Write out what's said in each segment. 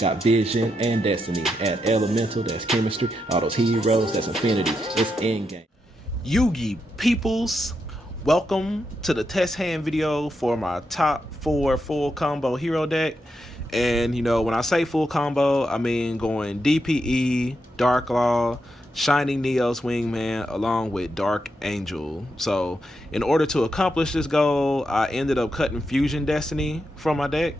Got vision and destiny. Add elemental, that's chemistry. All those heroes, that's infinity. It's endgame. Yugi peoples, welcome to the test hand video for my top 4 full combo hero deck. And you know, when I say full combo, I mean going DPE, Dark Law, Shining Neos Wingman, along with Dark Angel. So in order to accomplish this goal, I ended up cutting Fusion Destiny from my deck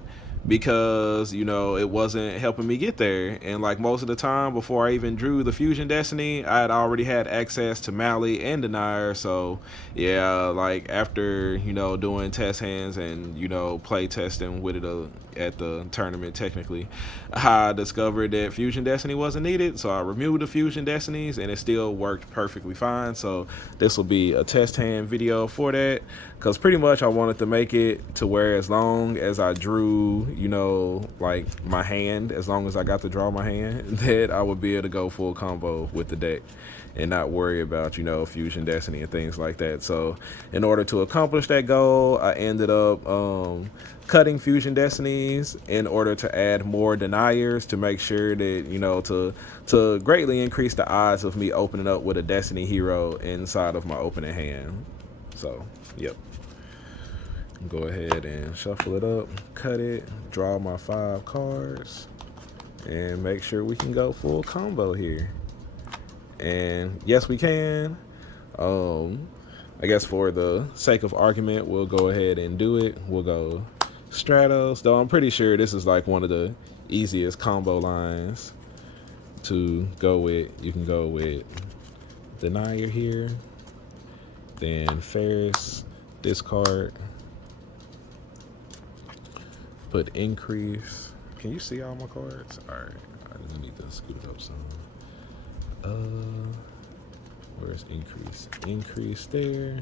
because, you know, it wasn't helping me get there. And like most of the time before I even drew the Fusion Destiny, I had already had access to Mally and Denier. So yeah, like after, you know, doing test hands and, you know, play testing with it at the tournament technically, I discovered that Fusion Destiny wasn't needed. So I removed the Fusion Destinies and it still worked perfectly fine. So this will be a test hand video for that, because pretty much I wanted to make it to where as long as I drew, you know, like my hand, as long as I got to draw my hand, that I would be able to go full combo with the deck and not worry about, you know, Fusion Destiny and things like that. So in order to accomplish that goal, I ended up cutting Fusion Destinies in order to add more Deniers to make sure that, you know, to greatly increase the odds of me opening up with a Destiny hero inside of my opening hand. So, yep. Go ahead and shuffle it up, cut it, draw my 5 cards, and make sure we can go full combo here. And yes, we can. I guess for the sake of argument, we'll go ahead and do it. We'll go Stratos, though I'm pretty sure this is like one of the easiest combo lines to go with. You can go with Denier here, then Ferris, discard, put increase. Can you see all my cards? All right, I just need to scoot it up some. Where's increase? Increase there.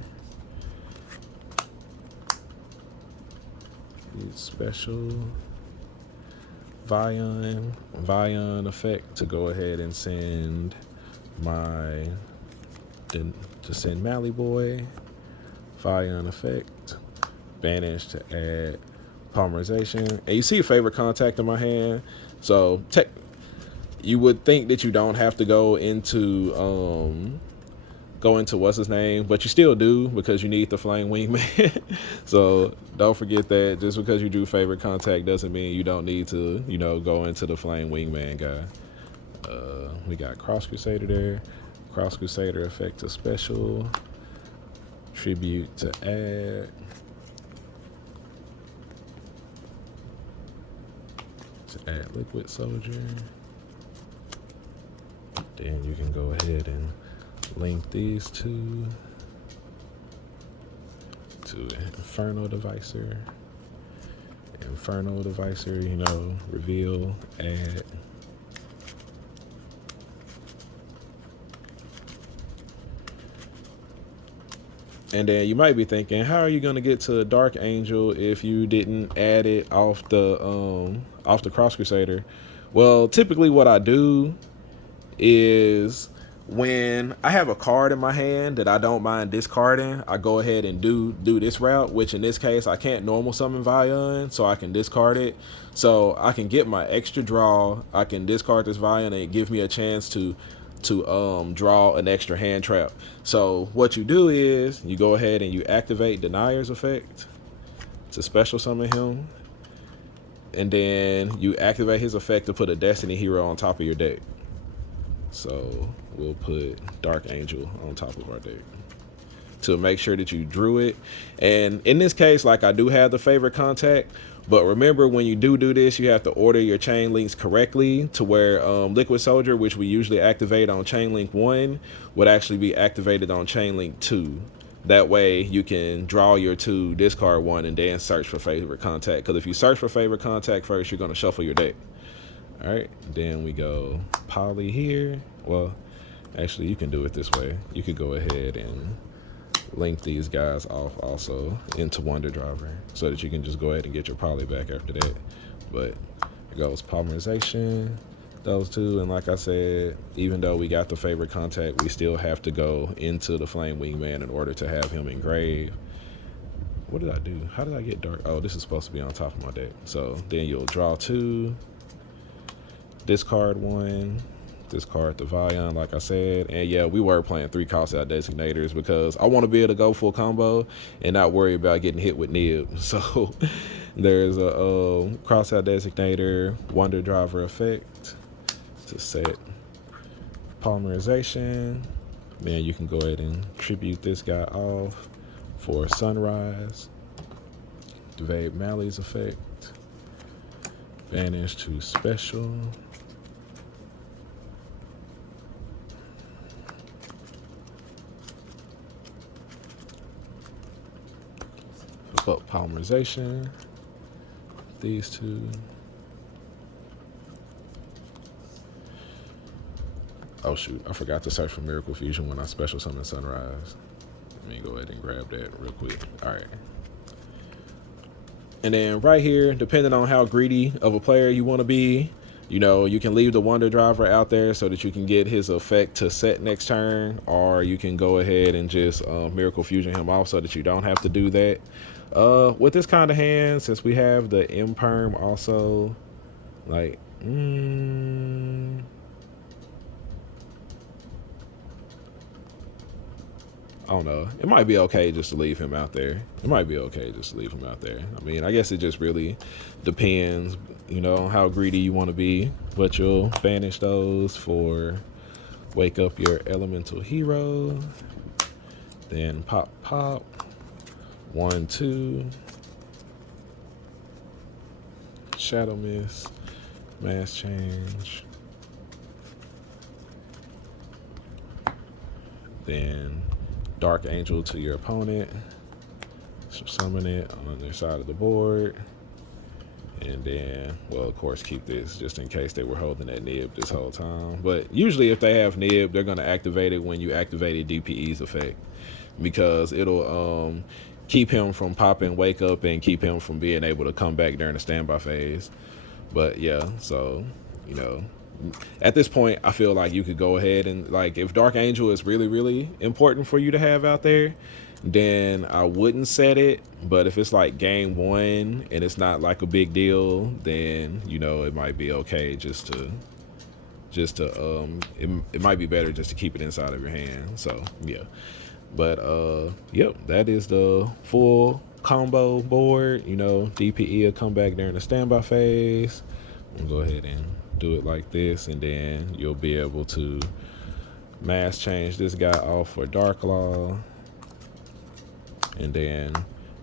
Special Vion effect to go ahead and send my to send Mally Boy. Vion effect. Banish to add polymerization. And you see a favorite contact in my hand. So you would think that you don't have to go into what's his name, but you still do because you need the Flame Wingman. So don't forget that just because you drew favorite contact doesn't mean you don't need to, you know, go into the Flame Wingman guy. We got Cross Crusader there. Cross Crusader effect to special. Tribute to add. To add Liquid Soldier. Then you can go ahead and link these two to Inferno Devicer. Inferno Devicer, you know, reveal, add. And then you might be thinking, how are you going to get to Dark Angel if you didn't add it off the Cross Crusader? Well, typically what I do is when I have a card in my hand that I don't mind discarding, I go ahead and do this route, which in this case I can't normal summon Vion, so I can discard it. So I can get my extra draw, I can discard this Vion and it gives me a chance to draw an extra hand trap. So what you do is you go ahead and you activate Denier's effect to special summon him, and then you activate his effect to put a Destiny hero on top of your deck. So we'll put Dark Angel on top of our deck to make sure that you drew it. And in this case, like, I do have the favorite contact, but remember when you do this, you have to order your chain links correctly to where Liquid Soldier, which we usually activate on chain link 1, would actually be activated on chain link 2. That way you can draw your 2, discard 1, and then search for favorite contact. Because if you search for favorite contact first, you're going to shuffle your deck. All right, then we go Poly here. Well, actually, you can do it this way. You could go ahead and link these guys off also into Wonder Driver so that you can just go ahead and get your Poly back after that. But it goes polymerization, those two. And like I said, even though we got the favorite contact, we still have to go into the Flame Wingman in order to have him engraved. What did I do? How did I get dark? Oh, this is supposed to be on top of my deck. So then you'll draw 2. discard one, discard the Vion, like I said. And yeah, we were playing 3 cost out designators because I want to be able to go full combo and not worry about getting hit with nib. So there's a cross out designator, wonder driver effect to set polymerization. Then you can go ahead and tribute this guy off for sunrise. Evade Mally's effect. Banish to special. Flip up polymerization. These two. Oh shoot, I forgot to search for Miracle Fusion when I special summon Sunrise. Let me go ahead and grab that real quick. All right. And then right here, depending on how greedy of a player you want to be, you know, you can leave the Wonder Driver out there so that you can get his effect to set next turn, or you can go ahead and just Miracle Fusion him off so that you don't have to do that. With this kind of hand, since we have the Imperm also, like, I don't know. It might be okay just to leave him out there. It might be okay just to leave him out there. I mean, I guess it just really depends, you know, on how greedy you want to be. But you'll banish those for wake up your elemental hero. Then pop, 1, 2. Shadow Miss, mass change. Then Dark Angel to your opponent. So summon it on their side of the board. And then, well, of course, keep this just in case they were holding that nib this whole time. But usually if they have nib, they're going to activate it when you activated DPE's effect, because it'll keep him from popping wake up and keep him from being able to come back during the standby phase. But yeah, so, you know, at this point, I feel like you could go ahead and, like, if Dark Angel is really, really important for you to have out there, then I wouldn't set it. But if it's like game 1 and it's not like a big deal, then, you know, it might be okay just to it might be better just to keep it inside of your hand. So yeah, but yep, that is the full combo board. You know, DPE will come back during the standby phase. We'll go ahead and do it like this, and then you'll be able to mass change this guy off for Dark Law, and then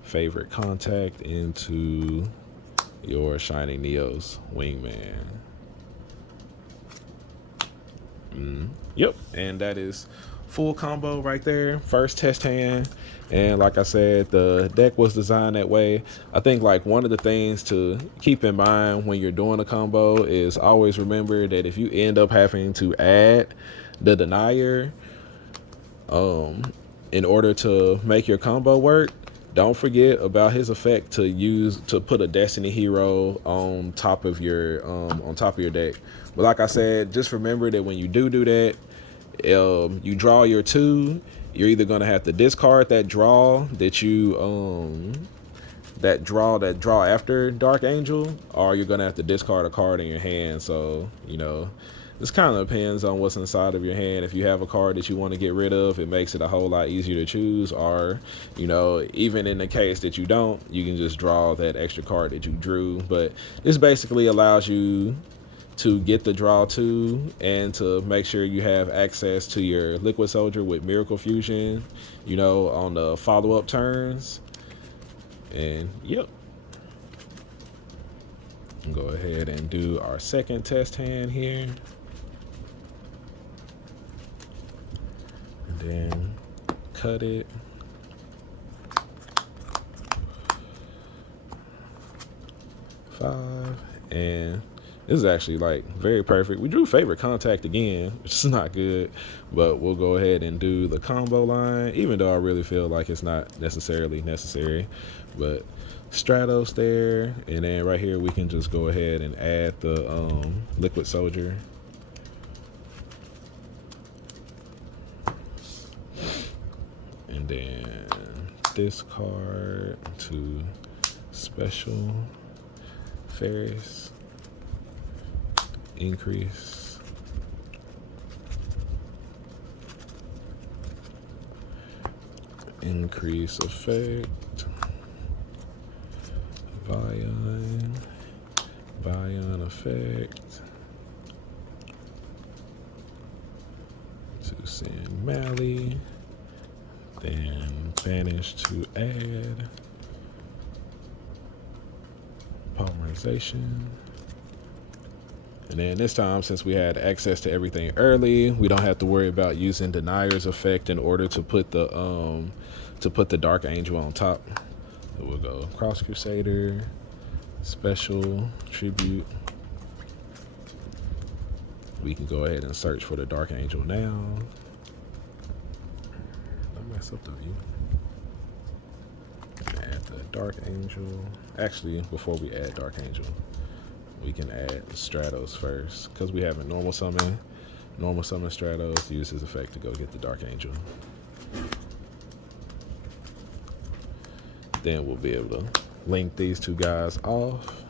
favorite contact into your Shining Neos Wingman. Yep, and that is full combo right there. First test hand. And like I said, the deck was designed that way. I think like one of the things to keep in mind when you're doing a combo is always remember that if you end up having to add the Denier in order to make your combo work, don't forget about his effect to put a Destiny hero on top of your deck. But like I said, just remember that when you do that, you draw your 2. You're either gonna have to discard that draw that you that draw after Dark Angel, or you're gonna have to discard a card in your hand. So, you know, this kind of depends on what's inside of your hand. If you have a card that you want to get rid of, it makes it a whole lot easier to choose. Or, you know, even in the case that you don't, you can just draw that extra card that you drew. But this basically allows you to get the draw 2 and to make sure you have access to your Liquid Soldier with Miracle Fusion, you know, on the follow-up turns. And yep, go ahead and do our second test hand here. And then cut it. Five. And this is actually like very perfect. We drew favorite contact again, which is not good, but we'll go ahead and do the combo line, even though I really feel like it's not necessarily necessary. But Stratos there, and then right here we can just go ahead and add the Liquid Soldier. And then discard to special Ferris. increase. Increase effect. Vion effect. To send Mally. Then banish to add. Polymerization. And then this time, since we had access to everything early, we don't have to worry about using Deniers effect in order to put the Dark Angel on top. So we'll go Cross Crusader, Special, Tribute. We can go ahead and search for the Dark Angel now. Don't mess up the view. Add the Dark Angel. Actually, before we add Dark Angel, we can add Stratos first, because we have a normal summon Stratos. Use his effect to go get the Dark Angel. Then we'll be able to link these two guys off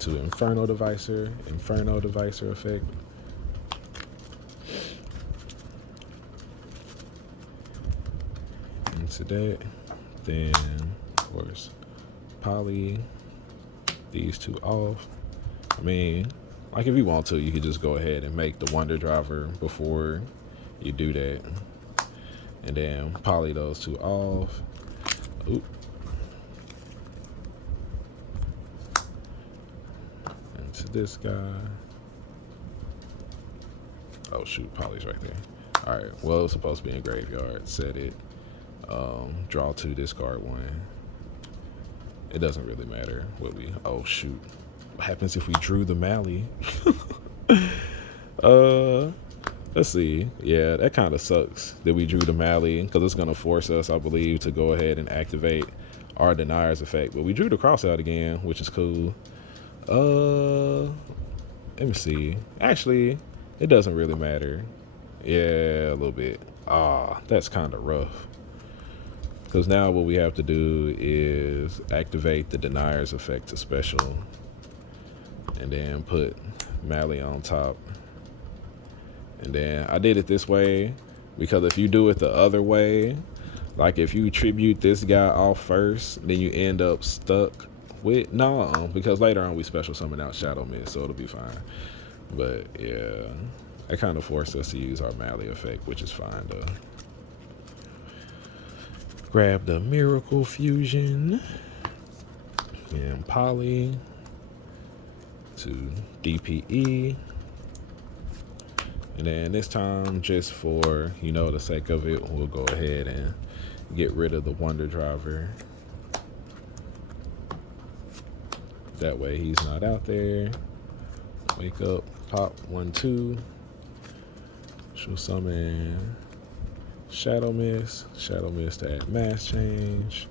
to Inferno Devicer effect. Into that. Then, of course, poly these two off. I mean, like if you want to, you could just go ahead and make the Wonder Driver before you do that. And then poly those two off. Oop. Into this guy. Oh shoot, poly's right there. Alright, well, it's supposed to be in graveyard. Set it. Draw 2, discard 1. It doesn't really matter what we... Oh, shoot. What happens if we drew the Mally? Let's see. Yeah, that kind of sucks that we drew the Mally, because it's going to force us, I believe, to go ahead and activate our Deniers effect. But we drew the cross out again, which is cool. Let me see. Actually, it doesn't really matter. Yeah, a little bit. That's kind of rough. Because now what we have to do is activate the Deniers effect to special. And then put Mally on top. And then I did it this way because if you do it the other way, like if you tribute this guy off first, then you end up stuck with... No, because later on we special summon out Shadow Mist, so it'll be fine. But yeah, it kind of forced us to use our Mally effect, which is fine though. Grab the Miracle Fusion and poly to DPE. And then this time, just for, you know, the sake of it, we'll go ahead and get rid of the Wonder Driver. That way he's not out there. Wake up, pop 1, 2. She'll summon Shadow Mist to add mass change.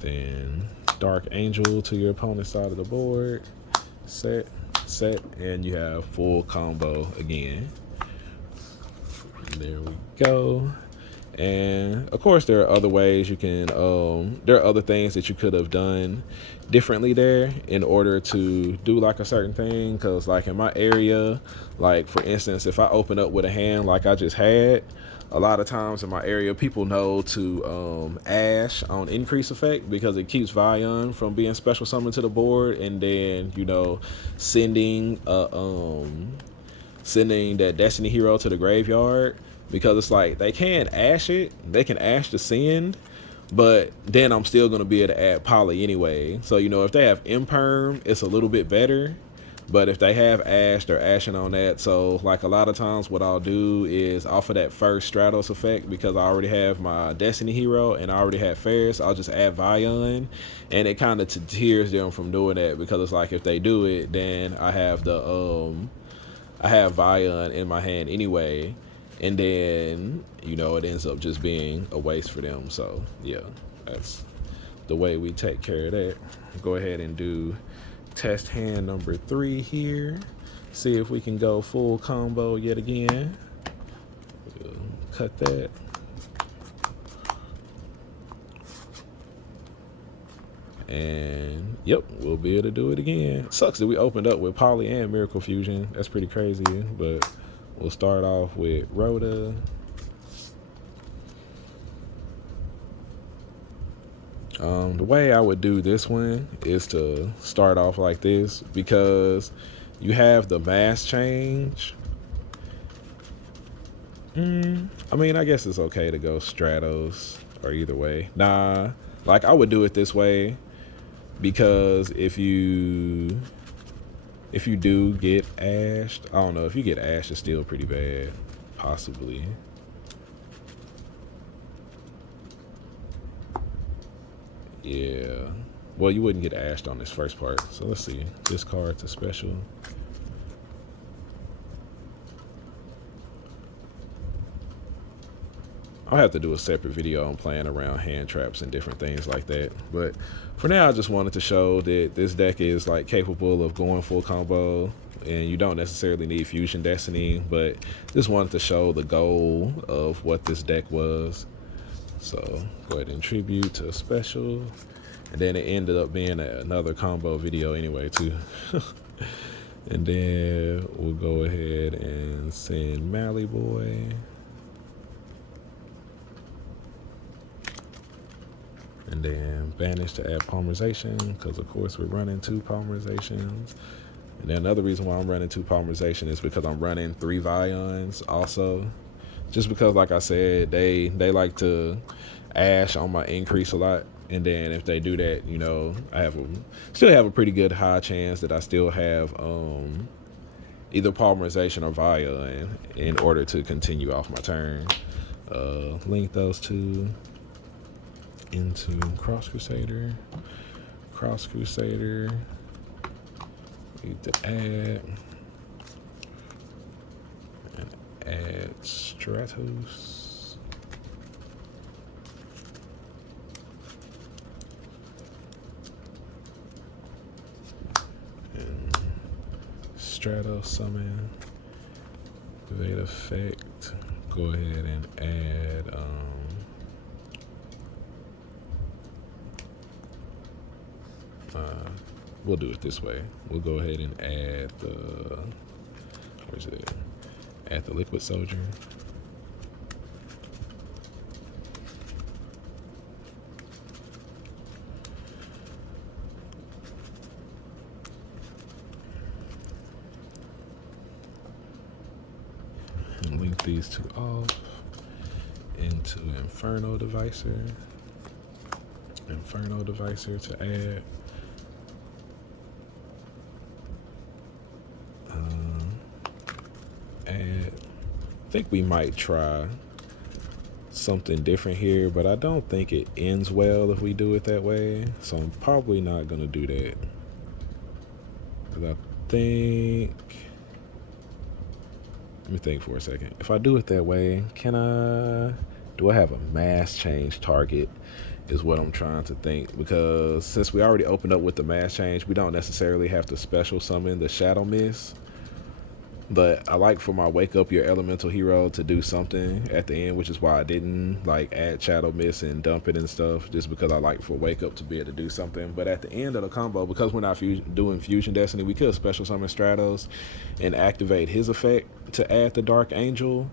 Then Dark Angel to your opponent's side of the board. Set, and you have full combo again. There we go. And of course there are other ways you can there are other things that you could have done differently there in order to do like a certain thing, because like in my area, like for instance, if I open up with a hand like I just had, a lot of times in my area people know to Ash on increase effect, because it keeps Vion from being special summoned to the board, and then, you know, sending that Destiny hero to the graveyard, because it's like they can Ash it, they can Ash the send, but then I'm still going to be able to add poly anyway. So, you know, if they have Imperm, it's a little bit better. But if they have Ash, they're ashing on that. So, like, a lot of times what I'll do is off of that first Stratos effect, because I already have my Destiny hero and I already have Ferris, I'll just add Vion. And it kind of deters them from doing that, because it's like if they do it, then I have Vion in my hand anyway. And then, you know, it ends up just being a waste for them. So, yeah, that's the way we take care of that. Go ahead and do test hand number 3 here. See if we can go full combo yet again. We'll cut that. And yep, we'll be able to do it again. Sucks that we opened up with Poly and Miracle Fusion. That's pretty crazy, but we'll start off with Rhoda. The way I would do this one is to start off like this, because you have the mass change. I mean, I guess it's okay to go Stratos or either way. Nah, like I would do it this way, because if you do get ashed, I don't know, if you get ashed, it's still pretty bad, possibly. Yeah, well, you wouldn't get ashed on this first part, so let's see. Discard to special. I'll have to do a separate video on playing around hand traps and different things like that, but for now I just wanted to show that this deck is like capable of going full combo, and you don't necessarily need Fusion Destiny, but just wanted to show the goal of what this deck was. So go ahead and tribute to special, and then it ended up being another combo video anyway too. And then we'll go ahead and send Mally Boy. And then banish to add polymerization, because of course we're running 2 polymerizations. And then another reason why I'm running 2 polymerization is because I'm running 3 Vions also. Just because, like I said, they like to ash on my increase a lot. And then if they do that, you know, I still have a pretty good high chance that I still have either polymerization or Via in order to continue off my turn. Link those 2 into Cross Crusader. Need to add Stratos. And Stratos summon. Evade effect. Go ahead and add we'll do it this way. We'll go ahead and add the, where's it? Add the Liquid Soldier. And link these 2 off into Inferno Devicer. To add. I think we might try something different here, but I don't think it ends well if we do it that way, so I'm probably not gonna do that. Because I think, let me think for a second. If I do it that way, do I have a mass change target is what I'm trying to think, because since we already opened up with the mass change, we don't necessarily have to special summon the Shadow Mist. But I like for my Wake Up Your Elemental Hero to do something at the end, which is why I didn't like add Shadow Mist and dump it and stuff, just because I like for Wake Up to be able to do something. But at the end of the combo, because we're not doing Fusion Destiny, we could special summon Stratos and activate his effect to add the Dark Angel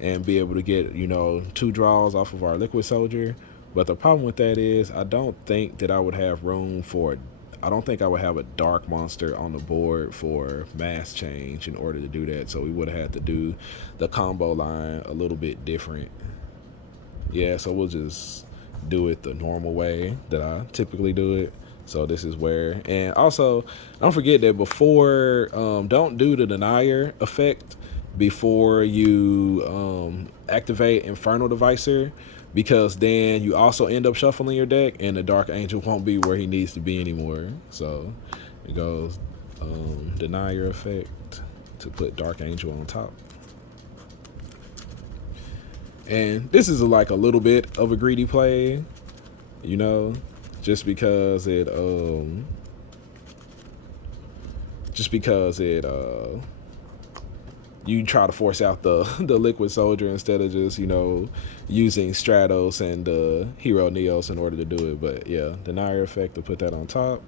and be able to get, you know, 2 draws off of our Liquid Soldier. But the problem with that is I don't think I would have a dark monster on the board for mass change in order to do that. So we would have had to do the combo line a little bit different. Yeah, so we'll just do it the normal way that I typically do it. So this is where, and also don't forget that before, don't do the Denier effect before you activate Infernal Devicer, because then you also end up shuffling your deck and the Dark Angel won't be where he needs to be anymore. So it goes Denier effect to put Dark Angel on top. And this is like a little bit of a greedy play, you know, just because it you try to force out the the liquid soldier instead of just, you know, using Stratos and Hero Neos in order to do it. But yeah, Denier effect to put that on top.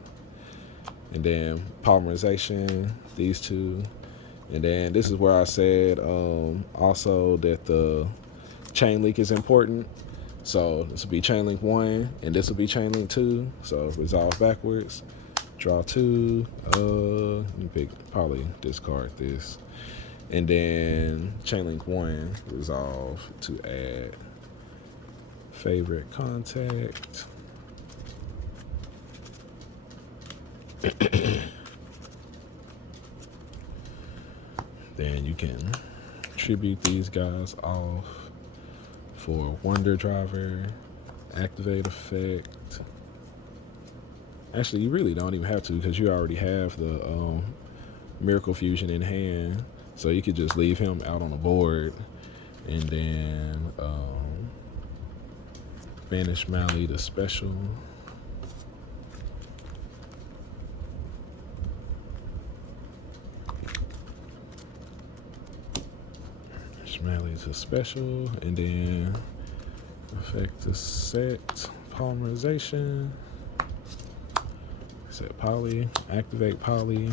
And then polymerization, these two. And then this is where I said also that the chain link is important. So this will be chain link 1 and this will be chain link 2. So resolve backwards, draw 2, let me pick, probably discard this. And then chain link 1, resolve to add favorite contact. Then you can tribute these guys off for Wonder Driver, activate effect. Actually, you really don't even have to because you already have the Miracle Fusion in hand. So you could just leave him out on the board and then banish Mally to special. Mally to special, and then effect to set polymerization. Set poly, activate poly.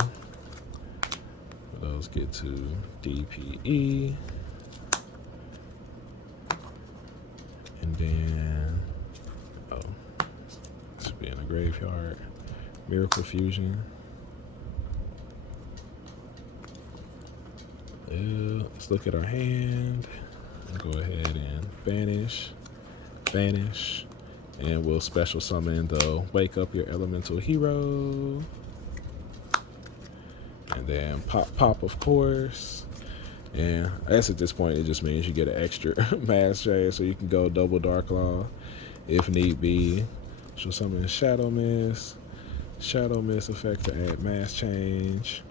Those get to DPE. And then, oh, this should be in the graveyard. Miracle Fusion. Let's look at our hand. Go ahead and banish, and we'll special summon the Wake Up Your Elemental Hero. And then pop, of course. And I guess at this point, it just means you get an extra mass shade, so you can go double Dark Claw if need be. So summon Shadow Mist effect to add mass change.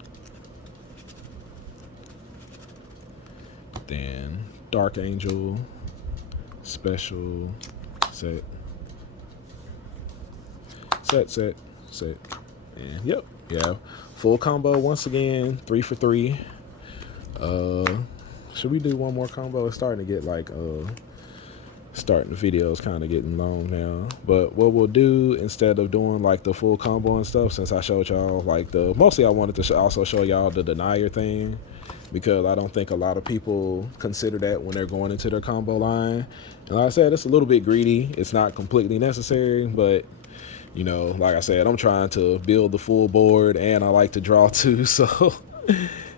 Then Dark Angel, special, set. And yep, yeah. Full combo once again, 3 for 3. Should we do one more combo? It's starting to get like starting the video's kind of getting long now. But what we'll do, instead of doing like the full combo and stuff, since I showed y'all like mostly I wanted to also show y'all the Denier thing, because I don't think a lot of people consider that when they're going into their combo line. And like I said, it's a little bit greedy. It's not completely necessary, but you know, like I said, I'm trying to build the full board and I like to draw too. So,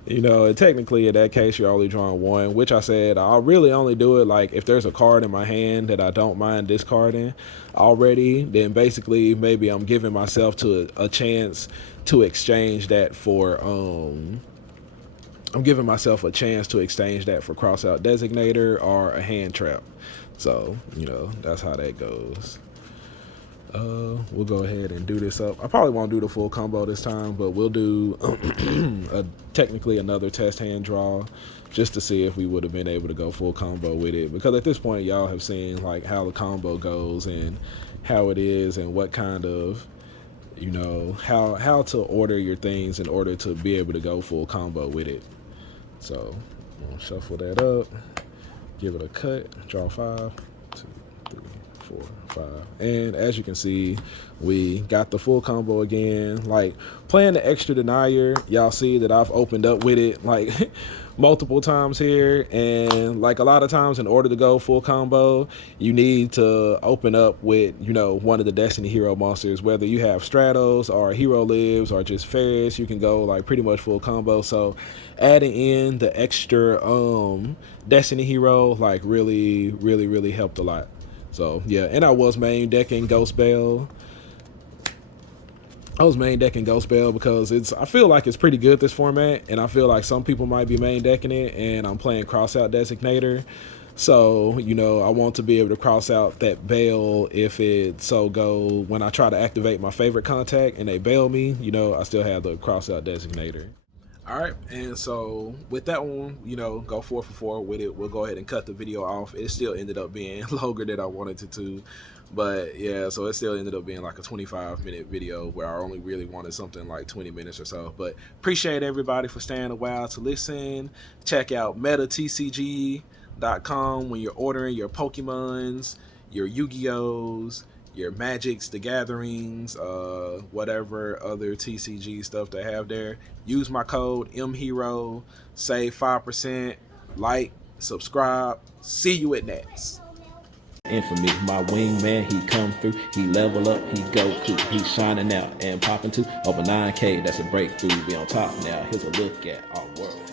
you know, and technically in that case, you're only drawing 1, which I said I'll really only do it like if there's a card in my hand that I don't mind discarding already, then basically maybe I'm giving myself to a chance to exchange that for, I'm giving myself a chance to exchange that for Crossout Designator or a hand trap. So, you know, that's how that goes. We'll go ahead and do this up. I probably won't do the full combo this time, but we'll do technically another test hand draw just to see if we would have been able to go full combo with it. Because at this point, y'all have seen like how the combo goes and how it is and what kind of, you know, how to order your things in order to be able to go full combo with it. So we'll shuffle that up, give it a cut, draw 5, 2, 3, 4, 5. And as you can see, we got the full combo again. Like playing the extra Denier, y'all see that I've opened up with it like multiple times here, and like a lot of times in order to go full combo, you need to open up with, you know, one of the Destiny Hero monsters, whether you have Stratos or Hero Lives or just Ferris, you can go like pretty much full combo. So adding in the extra Destiny Hero like really helped a lot. So yeah, and I was main decking Ghost Bell. Because I feel like it's pretty good, this format, and I feel like some people might be main decking it, and I'm playing Crossout Designator. So, you know, I want to be able to cross out that bail if it so go when I try to activate my favorite contact and they bail me, you know, I still have the Crossout Designator. All right, and so with that one, you know, go 4 for 4 with it. We'll go ahead and cut the video off. It still ended up being longer than I wanted it to, but yeah, so it still ended up being like a 25-minute video where I only really wanted something like 20 minutes or so. But appreciate everybody for staying a while to listen. Check out metatcg.com when you're ordering your Pokemons, your Yu-Gi-Ohs, your Magics, the Gatherings, whatever other TCG stuff they have there. Use my code MHERO, save 5%, like, subscribe. See you at next. Infamy, my wingman, he come through, he level up, he go cool, he shining out and popping to over 9K, that's a breakthrough, be on top now, here's a look at our world.